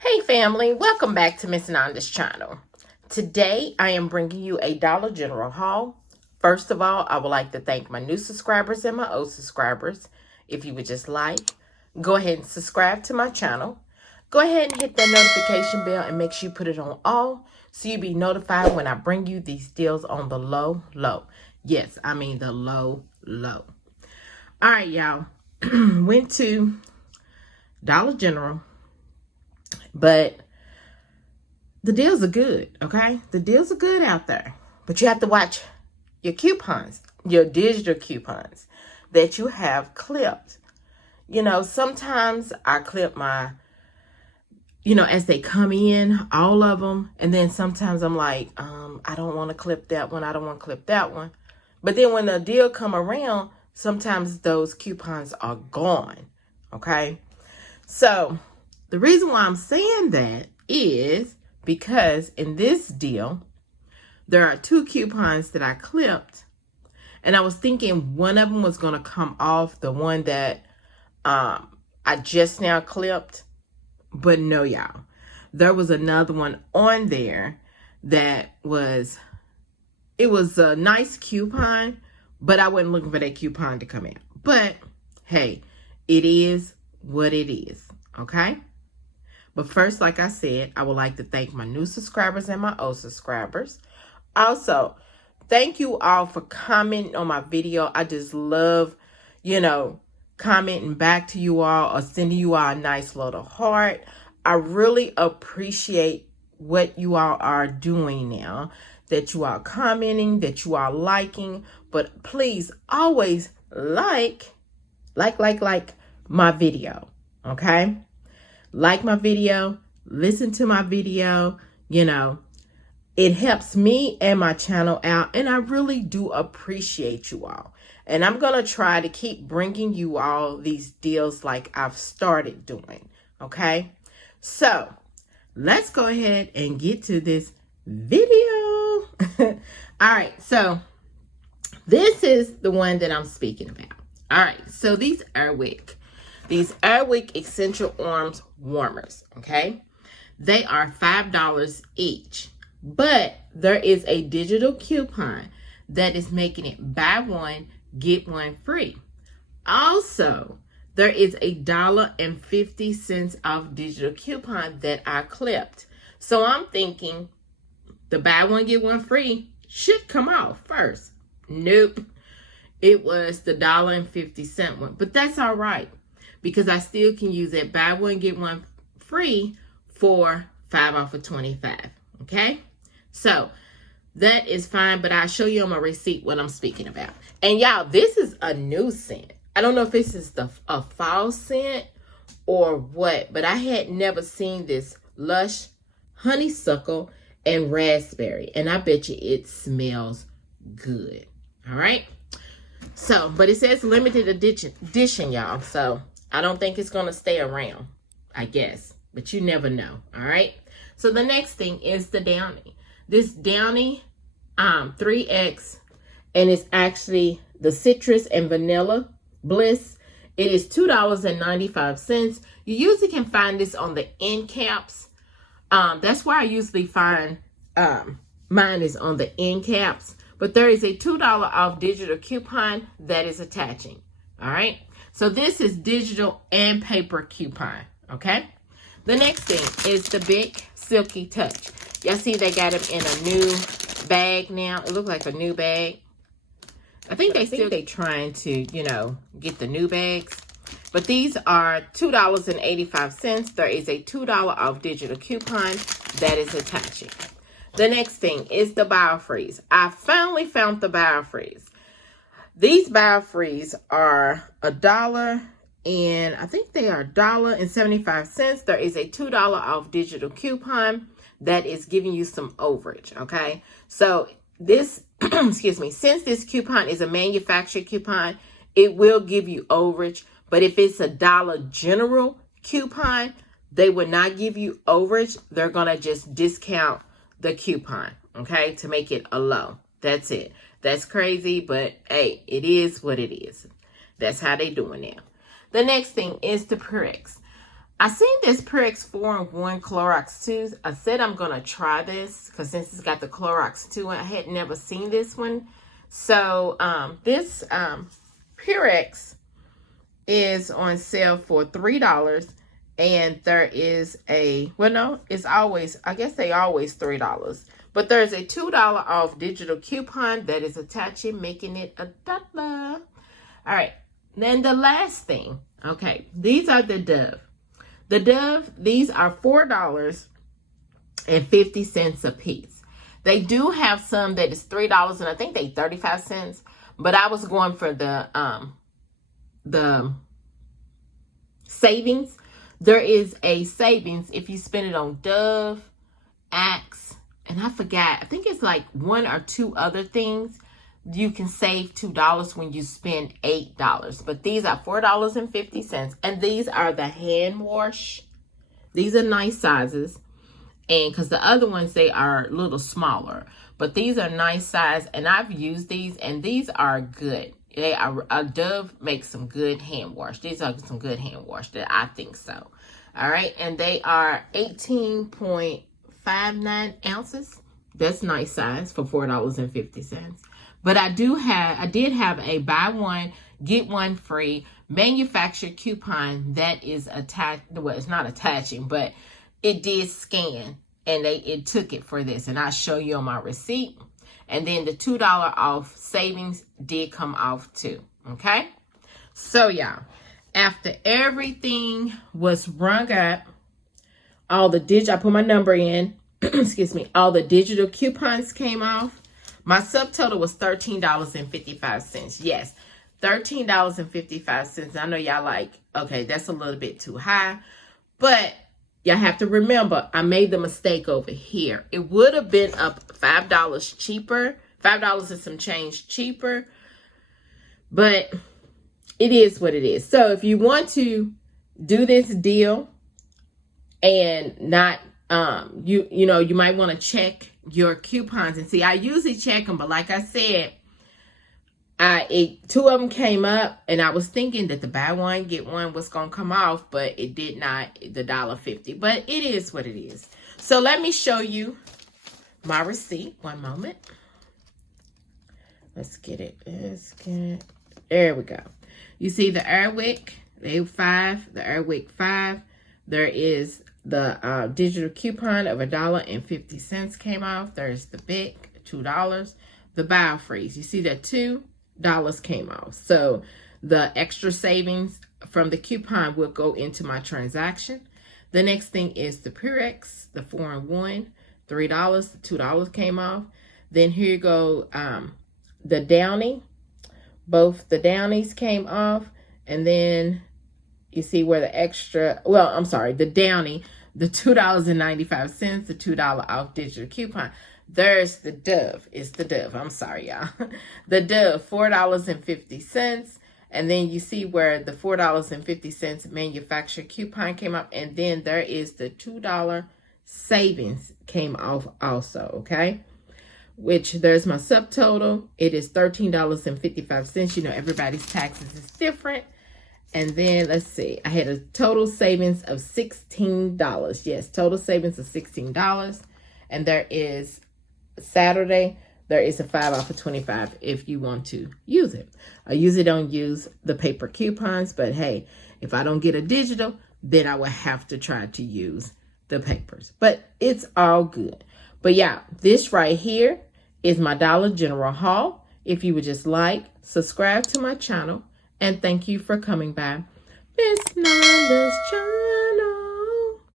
Hey family, welcome back to Miss Nanda's channel. Today I am bringing you a Dollar General haul. First of all, I would like to thank my new subscribers and my old subscribers. If you would just like, go ahead and subscribe to my channel. Go ahead and hit that notification bell and make sure you put it on all so you'll be notified when I bring you these deals on the low. Yes, I mean the low. All right, y'all. Went to Dollar General. But the deals are good, okay? The deals are good out there. But you have to watch your coupons, your digital coupons that you have clipped. You know, sometimes I clip my, as they come in, all of them. And then sometimes I'm like, I don't want to clip that one. I don't want to clip that one. But then when the deal come around, sometimes those coupons are gone, okay? So the reason why I'm saying that is because in this deal, there are two coupons that I clipped, and I was thinking one of them was going to come off, the one that I just now clipped, but no, y'all. There was another one on there that was a nice coupon, but I wasn't looking for that coupon to come in. But hey, it is what it is, okay? But first, like I said, I would like to thank my new subscribers and my old subscribers. Also, thank you all for commenting on my video. I just love, commenting back to you all or sending you all a nice little heart. I really appreciate what you all are doing now, that you are commenting, that you are liking. But please always like my video, okay? Like my video, listen to my video, it helps me and my channel out, and I really do appreciate you all. And I'm going to try to keep bringing you all these deals like I've started doing, okay? So, let's go ahead and get to this video. All right, so this is the one that I'm speaking about. All right, so these Airwick Essential Arms Warmers, okay? They are $5 each, but there is a digital coupon that is making it buy one, get one free. Also, there is $1.50 off digital coupon that I clipped. So I'm thinking the buy one, get one free should come off first. Nope. It was the $1.50 one, but that's all right, because I still can use that buy one, get one free for 5 off of 25. Okay? So that is fine, but I'll show you on my receipt what I'm speaking about. And y'all, this is a new scent. I don't know if this is a fall scent or what, but I had never seen this Lush honeysuckle and raspberry. And I bet you it smells good. All right? So, but it says limited edition, y'all. So I don't think it's going to stay around, I guess. But you never know, all right? So the next thing is the Downy. This Downy 3X, and it's actually the citrus and vanilla bliss. It is $2.95. You usually can find this on the end caps. That's where I usually find mine is on the end caps. But there is a $2 off digital coupon that is attaching. All right. So this is digital and paper coupon. Okay. The next thing is the Big Silky Touch. Y'all see they got them in a new bag now. It looks like a new bag. I think they trying to, get the new bags. But these are $2.85. There is a $2 off digital coupon that is attaching. The next thing is the Biofreeze. I finally found the Biofreeze. These Biofreeze are $1, and I think they are $1.75. There is a $2 off digital coupon that is giving you some overage, okay? So this, excuse me, since this coupon is a manufacturer coupon, it will give you overage. But if it's a Dollar General coupon, they will not give you overage. They're going to just discount the coupon, okay, to make it a low. That's it. That's crazy, but hey, it is what it is. That's how they doing now. The next thing is the Pyrex. I seen this Purex 4-in-1 Clorox 2. I said I'm going to try this because since it's got the Clorox 2, I had never seen this one. So this Purex is on sale for $3. And there is a, well, no, it's always, I guess they always $3. But there's a $2 off digital coupon that is attaching, making it $1. All right. Then the last thing. Okay. These are the Dove. The Dove, these are $4.50 a piece. They do have some that is $3 and I think they 35 cents. But I was going for the savings. There is a savings if you spend it on Dove, Axe, and I forgot. I think it's like 1 or 2 other things. You can save $2 when you spend $8. But these are $4.50. And these are the hand wash. These are nice sizes. And because the other ones, they are a little smaller. But these are nice size. And I've used these. And these are good. They are, Dove makes some good hand wash. These are some good hand wash that I think so. All right. And they are 18.59 ounces. That's nice size for $4.50. But I did have a buy one, get one free manufacturer coupon that is attached. Well, it's not attaching, but it did scan and it took it for this. And I'll show you on my receipt. And then the $2 off savings did come off too. Okay. So y'all, after everything was rung up, I put my number in, excuse me, all the digital coupons came off. My subtotal was $13.55. Yes, $13.55. I know y'all like, okay, that's a little bit too high. But y'all have to remember, I made the mistake over here. It would have been up $5 cheaper, $5 and some change cheaper. But it is what it is. So if you want to do this deal and not, you know, you might want to check your coupons and see. I usually check them, but like I said, 2 of them came up, and I was thinking that the buy one get one was gonna come off, but it did not. The $1.50, but it is what it is. So let me show you my receipt. One moment. Let's get it. There we go. You see the Airwick, the 5, the Airwick 5. There is the digital coupon of $1.50 came off. There's the big $2. The Biofreeze. You see that $2 came off. So the extra savings from the coupon will go into my transaction. The next thing is the Purex, the 4-in-1, $3. The $2 came off. Then here you go, the Downy. Both the Downies came off. And then you see where the extra, well, I'm sorry, the Downy, the $2.95, the $2 off digital coupon. There's the Dove. It's the Dove. I'm sorry, y'all. The Dove, $4.50. And then you see where the $4.50 manufacturer coupon came up. And then there is the $2 savings came off also, okay? Which there's my subtotal. It is $13.55. You know, everybody's taxes is different. And then let's see. I had a total savings of $16. Yes, total savings of $16. And there is Saturday, there is a 5 off of 25 if you want to use it. I usually don't use the paper coupons, but hey, if I don't get a digital, then I will have to try to use the papers. But it's all good. But yeah, this right here is my Dollar General haul. If you would just like, subscribe to my channel, and thank you for coming by Miss Nanda's channel.